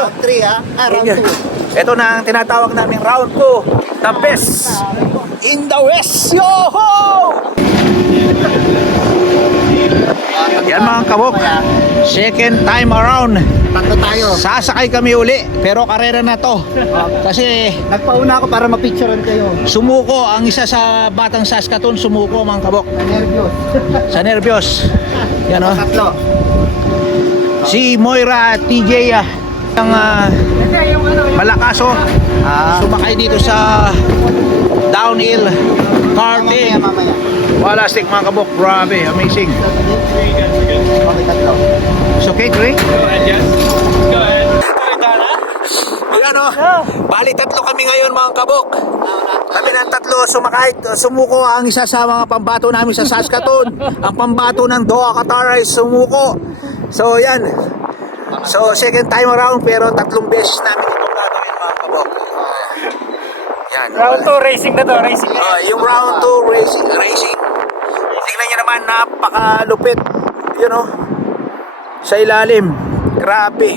Round 3 ha? Ah, round 2. Ito na ang tinatawag naming round 2. The best in the West. Yo-ho! Yan mga kabok. Second time around. Tatlo tayo. Sasakay kami uli. Pero karera na to. Kasi Nagpauna ako para mapicturean kayo. sumuko ang isa sa batang Saskatoon. Sumuko mga kabok. Nervyos. Sa nervyos. Yan o. Tatlo. Si Moira TJ ah. Ang ah, malakaso. Ah. Sumakay dito sa downhill karting. mamaya. Wala stick mga kabok. Grabe. Amazing. Okay, tatlo. So, okay, Trey? Mag ano? Bali tatlo kami ngayon mga kabok. Kami ng tatlo sumakay, sumuko ang isa sa mga pambato namin sa Saskatoon. ang pambato ng Doha Qatar ay sumuko. So yan. So second time around pero tatlong beses namin itong gagawin mga kabok. Yan. Round 2 racing na to, racing na. Ah, yung round 2 racing, racing. Tingnan niyo naman napakalupit. Yun oh. Sa ilalim. Grabe.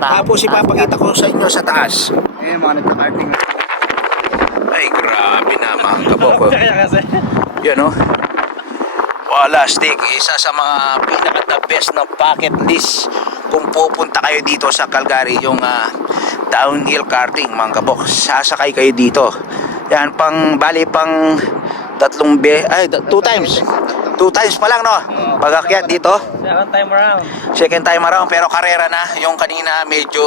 Tapos ipapakita ko sa inyo sa taas. Eh, mga nagka-karting. Ay, grabe na mga kaboko. Kaya kasi. Yan oh. Wala stick. Isa sa mga pinaka the best na bucket list kung pupunta kayo dito sa Calgary yung ah, downhill karting mga kabok. Sasakay kayo dito. Yan pang bali pang tatlong be ay two times. Two times pa lang no. Pag-akyat dito. Second time around. Second time around pero karera na. Yung kanina medyo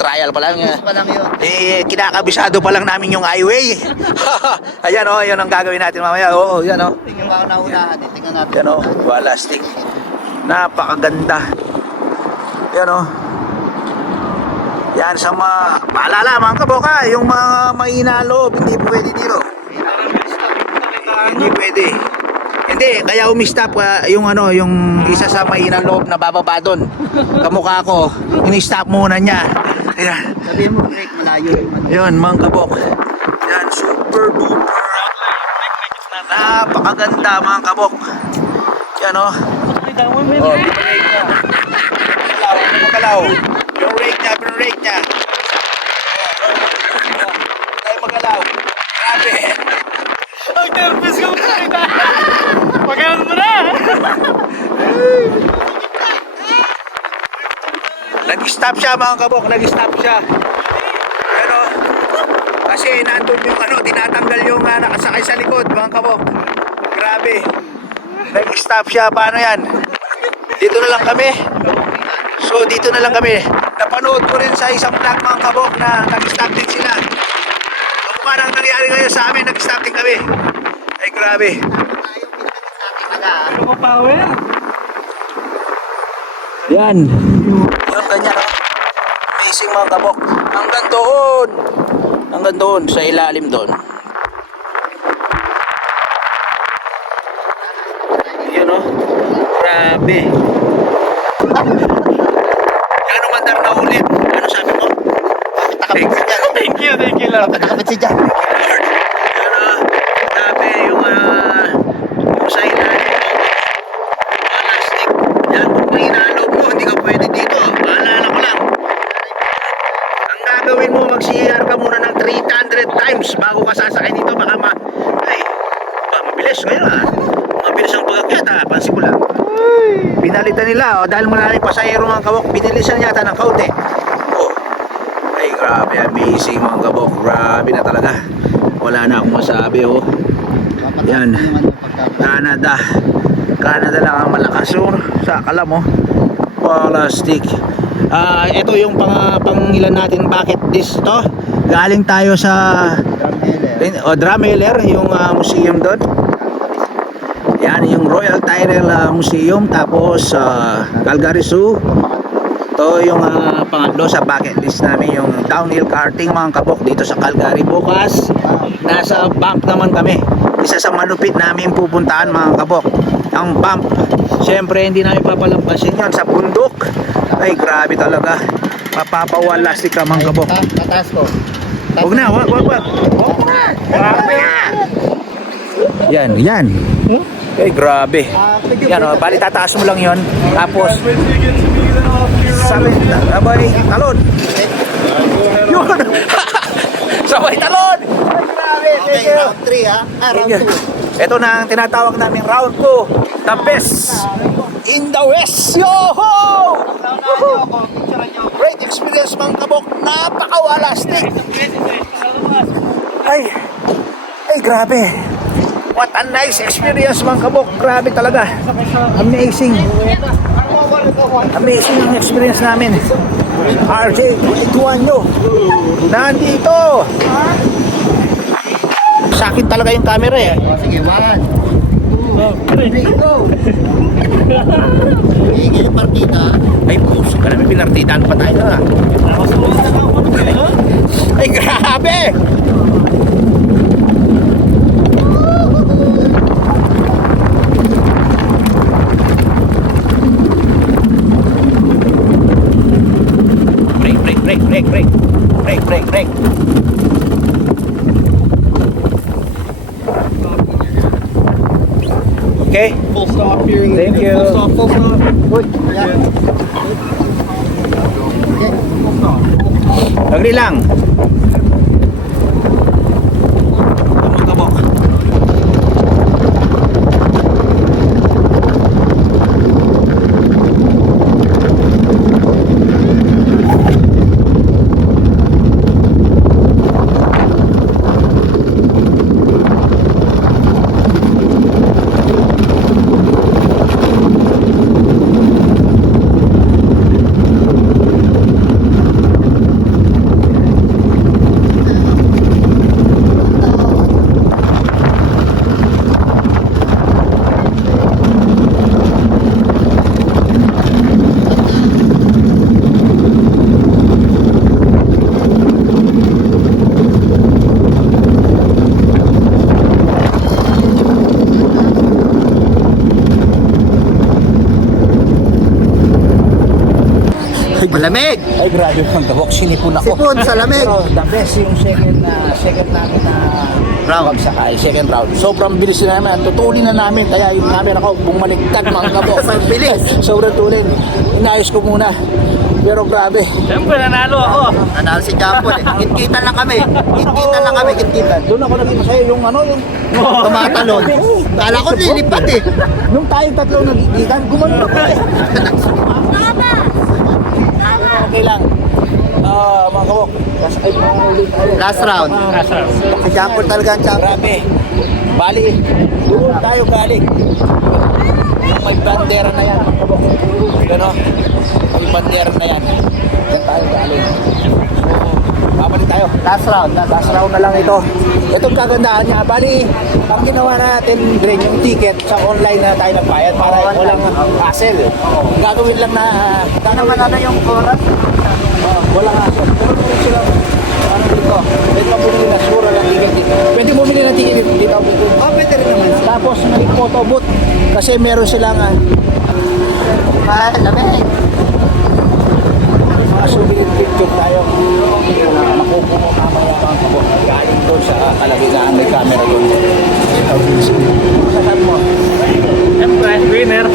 trial pa lang. eh. pa lang yun. Eh, kinakabisado pa lang namin yung highway. Ayan oh, yun ang gagawin natin mamaya. Oo, yan oh. Tingnan mo ako naunahan. eh. Tingnan natin. Yan oh, wala stick. Napakaganda. Yan oh. Yan sa mga, maalala mga kaboka, yung mga mahina loob, hindi pwede dito. Hindi pwede. Hindi, kaya umistop ka yung ano, yung isa sa mahina loob na bababa doon. Kamukha ko, in-stop muna niya. Ayan. Sabihin mo, break, malayo yung ano. Yan, mga kabok. Yan, super duper. Napakaganda mga kabok. Yan oh. Oh, niya. Magalaw. Yung rake niya, pinrake niya. Ay, magalaw. Grabe. Ang nervous ko na. Pagkakas mo na. Nag-stop siya mga kabok, nag-stop siya. Pero, kasi nandun yung ano, tinatanggal yung uh, nakasakay sa likod mga kabok. Grabe. Nag-stop siya, paano yan? Dito na lang kami. So, dito na lang kami. Napanood ko rin sa isang vlog mga kabok na nag-stop din sila. So, parang nangyari ngayon sa amin, nag-stop din kami. Ay, grabe. Ano mo power? Yan. Yung ganyan, oh. Amazing mga kabok. Hanggang doon. Hanggang doon, sa ilalim doon. Yun, oh. Grabe. Gano'ng mandar na ulit? Ano sabi mo? Nakapit si Jan. Thank you, thank you, Lord. Nakapit si Jan. Lord. Yun, oh. Grabe yung, ah, yung sa ilalim. Plastic. Yan, kung may inaalog mo, hindi ka pwede dito. Paalala ko lang. Ang gagawin mo, mag-CR ka muna ng 300 times bago ka sasakay dito. Baka ma... Ay, ba, mabilis ngayon ah. Mabilis ang pagakyat ah. Pansin ko lang. Pinalitan nila oh, dahil marami pasahero mga kabok. Binilisan yata ng kaunti. Oh. Grabe. Amazing mga kabok. Grabe na talaga. Wala na akong masabi oh. Yan. Canada. Canada lang ang malakas oh. Sa akala mo. Plastic. Ah, ito yung pang pangilan natin bakit this to. Galing tayo sa o Drumheller, yung ah, museum doon. Yan yung Royal Tyrrell ah, Museum tapos sa Calgary Zoo. Ito yung ah, pangatlo sa bucket list namin yung downhill karting mga kabok dito sa Calgary bukas. Nasa bump naman kami. Isa sa malupit namin pupuntahan mga kabok. Ang bump. Siyempre hindi namin papalampasin yan sa bundok. Ay grabe talaga. Mapapawalastik ka mga kabok. Tataas ko. Huwag na, wag, wag, wag. Huwag na. Na. Yan, yan. Eh, grabe. Ah, Yan o, break- bali tataas mo lang yon Tapos, sabay, sabay, talon. Yun! sabay talon! Ay, grabe, Okay, thank you. round 3 ha. Ah, round Thank you. 2. Ito na ang tinatawag naming round 2. The best in the West. Yo-ho! Great experience mga kabok. Napakawalastik. Ay, ay grabe. What a nice experience mga kabok. Grabe talaga. Amazing. Amazing ang experience namin. RJ, ituan nyo. Nandito. Sa akin talaga yung camera eh. O, sige, 1. 3, go! Higil partida. Ay, puso ka namin, pinartitaan pa tayo ah. Ay, grabe! break break break break break. Okay. Full stop here. Thank you. Full stop. Full stop. Wait. Yeah. Okay. Full stop. Agree lang. Malamig! Ay, grabe mga kabok. Sinipon ako. Sipon sa lamig. Pero the best yung second na second namin na Round. pagsakay, second round. Sobrang bilis na namin. Tutulin na namin. Kaya yung camera ko bumaliktad mga kabok. Ang bilis. Sobrang tulin. Inayos ko muna. Pero grabe. Siyempre, nanalo ako. Nanalo si Jampol eh. Kitkitan lang kami. Kitkitan lang kami, kitkitan. Doon ako naging masaya yung ano, yung... Tumatalon. Kala ko lilipat eh. Nung tayong tatlo nagigitan, gumanon ako eh. Okay lang. Ah, mga kabok. Mga ulit. ulit. Last round. Si Jampol talaga ang champion. Grabe. Bali, doon tayo galing. May bandera na yan. Ano? May bandera na yan. Diyan tayo galing. Babalik tayo. Last round. Last Last round na lang ito. Itong kagandahan niya, bali, ang ginawa natin, Dren, yung ticket sa online na tayo nagbayad para online. walang hassle. Gagawin lang na, Ano naman ano yung oras? Oh, walang hassle. Pero meron sila, ano dito, ka bumili na sura ng ticket dito. Pwede bumili ng ticket dito, dito. Oh, pwede rin naman. Tapos may photo booth kasi meron silang ah, Malamig. mga souvenir picture tayo. Makukuha mamaya mga kabo. Galing doon sa kalabigaan, may camera doon. Sasabi mo, Siyempre, winner.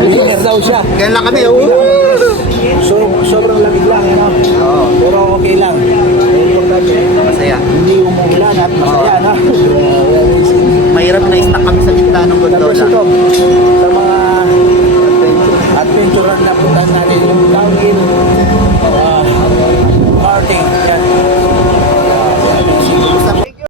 winner daw siya. Kaya lang kami. oh. So, sobrang lamig lang, ano? Oo. Pero okay lang. Importante, Masaya. Hindi umuulan at masaya, na. Mahirap na stuck kami sa gitna ng Tapos gondola. ito, sa mga adventure na napuntahan natin yung downhill,